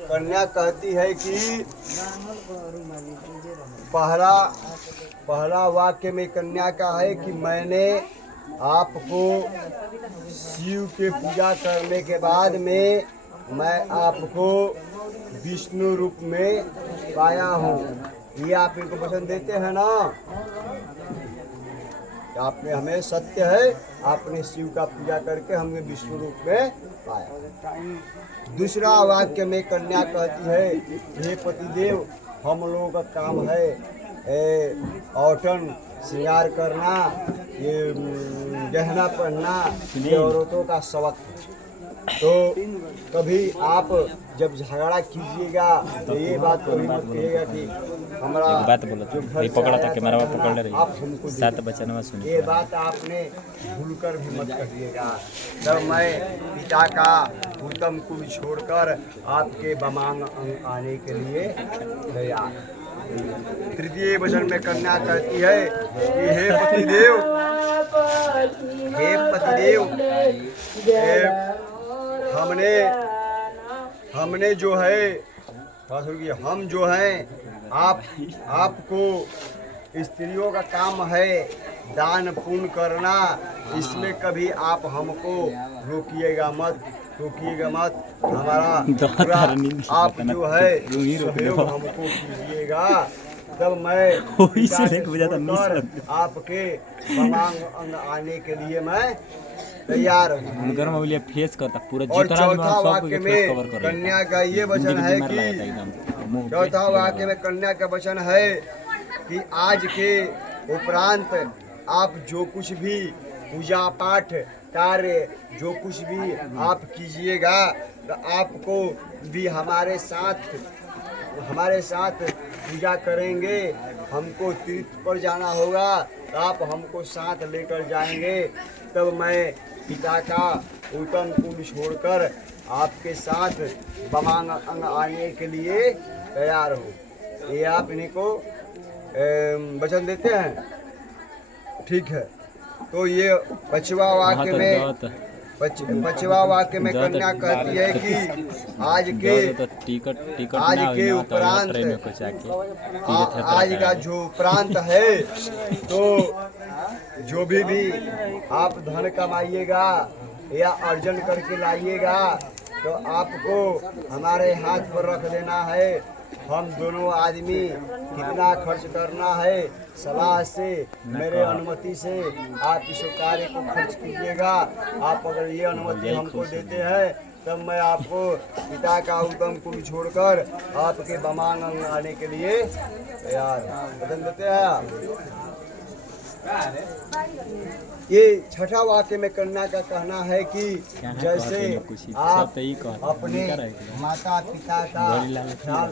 कन्या कहती है कि पहला वाक्य में कन्या का है कि मैंने आपको शिव के पूजा करने के बाद में मैं आपको विष्णु रूप में पाया हूँ। ये आप इनको वचन देते हैं ना? आपने हमें सत्य है, आपने शिव का पूजा करके हमें विष्णु रूप में पाया। दूसरा वाक्य में कन्या कहती है, हे पतिदेव, हम लोगों का काम है औटन श्रृंगार करना, ये गहना पहनना, ये औरतों का शौक है। तो कभी आप जब झगड़ा कीजिएगा तो ये बात कभी मत कहिएगा कि हमारा बात बोलो तो भाई पकड़ा था कैमरा पकड़ ले आप हमको सात बचन में सुनिए। ये बात आपने भूलकर भी मत कहिएगा। तब मैं पिता का उत्तम कुल छोड़कर आपके बमांग अंग आने के लिए गया। तृतीय वचन में कन्या कहती है कि हे पतिदेव, हमने जो है हम जो हैं आपको स्त्रियों का काम है दान पुण्य करना, इसमें कभी आप हमको रोकिएगा मत। हमारा पूरा आप जो है सहयोग हमको कीजिएगा। तब मैं आपके बमांग अंग आने के लिए मैं तैयार हूँ। फेस करता पूरा और चौथा वाक्य में कन्या का ये वचन है कि आज के उपरांत आप जो कुछ भी पूजा पाठ कार्य जो कुछ भी आप कीजिएगा तो आपको भी हमारे साथ पूजा करेंगे। हमको तीर्थ पर जाना होगा तो आप हमको साथ लेकर जाएंगे। तब मैं पिता का उत्तम कुल छोड़कर आपके साथ बमांग अंग आने के लिए तैयार हूँ। ये आप इन्हीं को वचन देते हैं, ठीक है। तो ये पांचवा वाक्य में कन्या कहती है कि आज के उपरांत आज का जो उपरांत है तो जो भी आप धन कमाइएगा या अर्जन करके लाइएगा तो आपको हमारे हाथ पर रख देना है। हम दोनों आदमी कितना खर्च करना है सलाह से, मेरे अनुमति से आप इस कार्य को खर्च कीजिएगा। आप अगर ये अनुमति हमको देते हैं तब मैं आपको पिता का उत्तम कुल छोड़कर आपके बमांग अंग आने के लिए तैयार वचन देते हैं। ये छठा वाक्य में कन्या का कहना है कि जैसे आप अपने माता पिता का ख्याल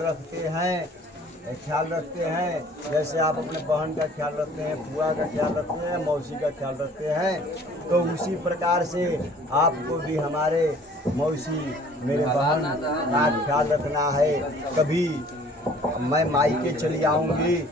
रखते हैं, जैसे आप अपने बहन का ख्याल रखते हैं, बुआ का ख्याल रखते हैं, मौसी का ख्याल रखते हैं, तो उसी प्रकार से आपको भी हमारे मौसी मेरे बहन का ख्याल रखना है। कभी मैं मायके चली आऊँगी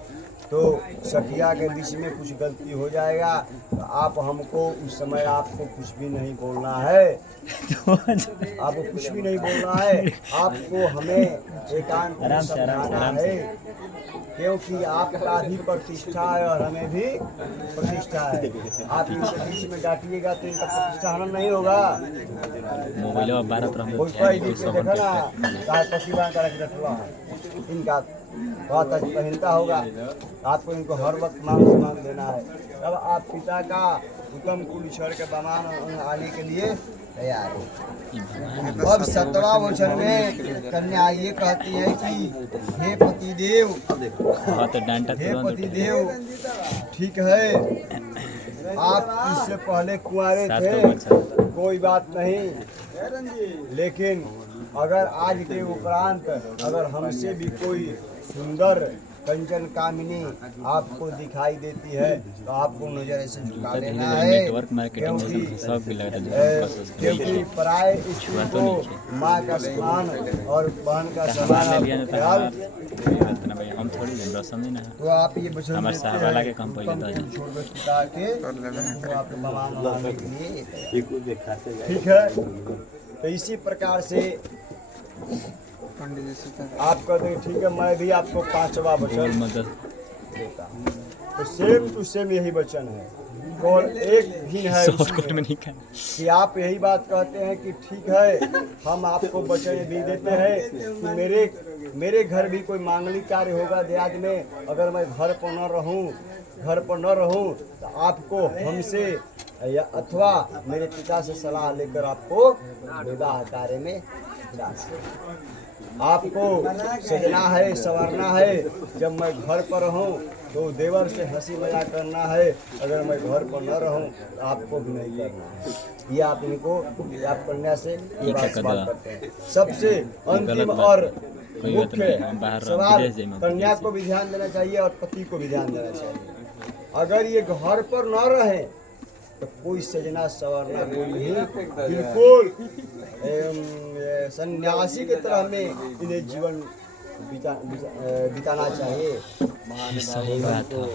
तो सखिया के बीच में कुछ गलती हो जाएगा तो आप हमको उस समय आपको कुछ भी नहीं बोलना है। आपको कुछ भी नहीं बोलना है, आपको हमें एकांत में समझाना है, क्योंकि आपका भी प्रतिष्ठा है और हमें भी प्रतिष्ठा है। आप इनके बीच में डांटिएगा तो इनका प्रतिष्ठा हनन नहीं होगा। देखा ना इनका बहुत पहनता होगा, आपको इनको हर वक्त मान देना है। तब आप पिता का उत्तम कुल छोड़ के बमान आने के लिए तैयार हो। अब सतवा वचन में कन्या ये कहती है कि हे पतिदेव, ठीक है आप इससे पहले कुंवारे थे कोई बात नहीं, लेकिन अगर आज के उपरांत अगर हमसे भी कोई सुंदर कंचन कामिनी आपको दिखाई देती है तो आपको नजर ऐसे झुका लेना है, क्योंकि पराये स्त्री को माँ का सम्मान और बहन का सम्मान ख्याल। तो आप ये वचन ठीक है। तो इसी प्रकार से आप कहते हैं ठीक है मैं भी आपको 5वां बोल वचन मदद देता हूँ। तो सेम टू सेम यही वचन है और एक भी है शॉर्टकट इसमें में नहीं खाए कि आप यही बात कहते हैं कि ठीक है हम आपको वचन भी देते हैं कि मेरे घर भी कोई मांगलिक कार्य होगा देहात में, अगर मैं घर पर न रहूं तो आपको हमसे या अथवा मेरे पिता से सलाह लेकर आपको विवाह कार्य में जाना है। आपको सजना है, संवरना है। जब मैं घर पर रहूं तो देवर से हंसी मजाक करना है, अगर मैं घर पर न रहूं तो आपको भी नहीं करना है। ये आप इनको आप कन्या से ये बात सवाल करते हैं। सबसे अंतिम और मुख्य सवाल कन्या को भी ध्यान देना चाहिए और पति को भी ध्यान देना चाहिए। अगर ये घर पर न रहे तो कोई सजना संवरना कोई नहीं, बिल्कुल सन्यासी की तरह में इन्हें जीवन बिताना चाहिए। ये सही बात है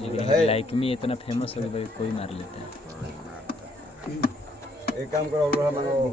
लेकिन है। लाइक में इतना फेमस हो गया कोई मार लेता है एक काम करो, हम लोग